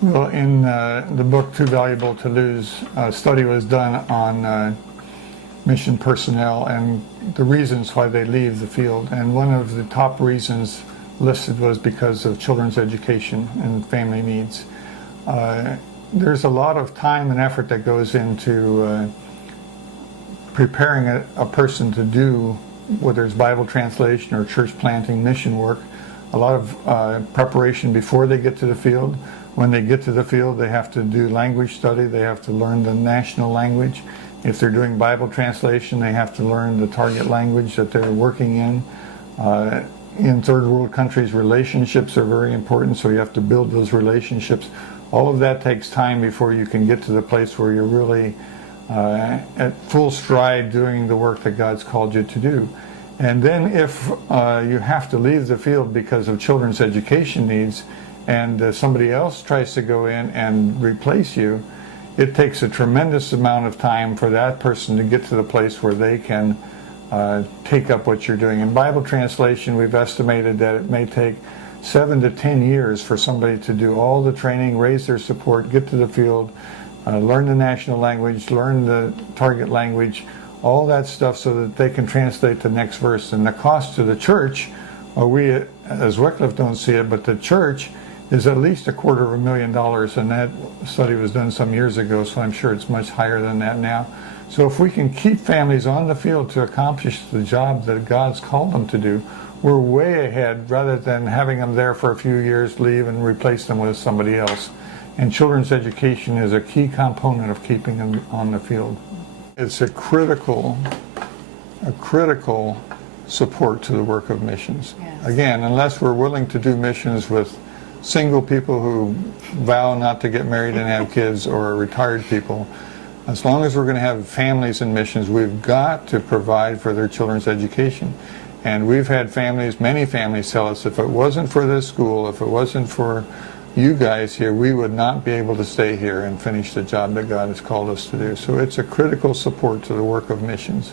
Well, in the book Too Valuable to Lose, a study was done on mission personnel and the reasons why they leave the field. And one of the top reasons listed was because of children's education and family needs. There's a lot of time and effort that goes into preparing a person to do, whether it's Bible translation or church planting, mission work. A lot of preparation before they get to the field. When they get to the field, they have to do language study. They have to learn the national language. If they're doing Bible translation, they have to learn the target language that they're working in. In third world countries, relationships are very important, so you have to build those relationships. All of that takes time before you can get to the place where you're really at full stride doing the work that God's called you to do. And then if you have to leave the field because of children's education needs, and somebody else tries to go in and replace you, it takes a tremendous amount of time for that person to get to the place where they can take up what you're doing. In Bible translation, we've estimated that it may take 7 to 10 years for somebody to do all the training, raise their support, get to the field, learn the national language, learn the target language, all that stuff so that they can translate the next verse. And the cost to the church, we as Wycliffe don't see it, but the church is at least $250,000, and that study was done some years ago, so I'm sure it's much higher than that now. So if we can keep families on the field to accomplish the job that God's called them to do, we're way ahead rather than having them there for a few years, leave and replace them with somebody else. And children's education is a key component of keeping them on the field. It's a critical support to the work of missions. Yes. Again, unless we're willing to do missions with single people who vow not to get married and have kids, or retired people, as long as we're going to have families in missions, we've got to provide for their children's education. And we've had families, many families tell us, if it wasn't for this school, if it wasn't for you guys here, we would not be able to stay here and finish the job that God has called us to do. So it's a critical support to the work of missions.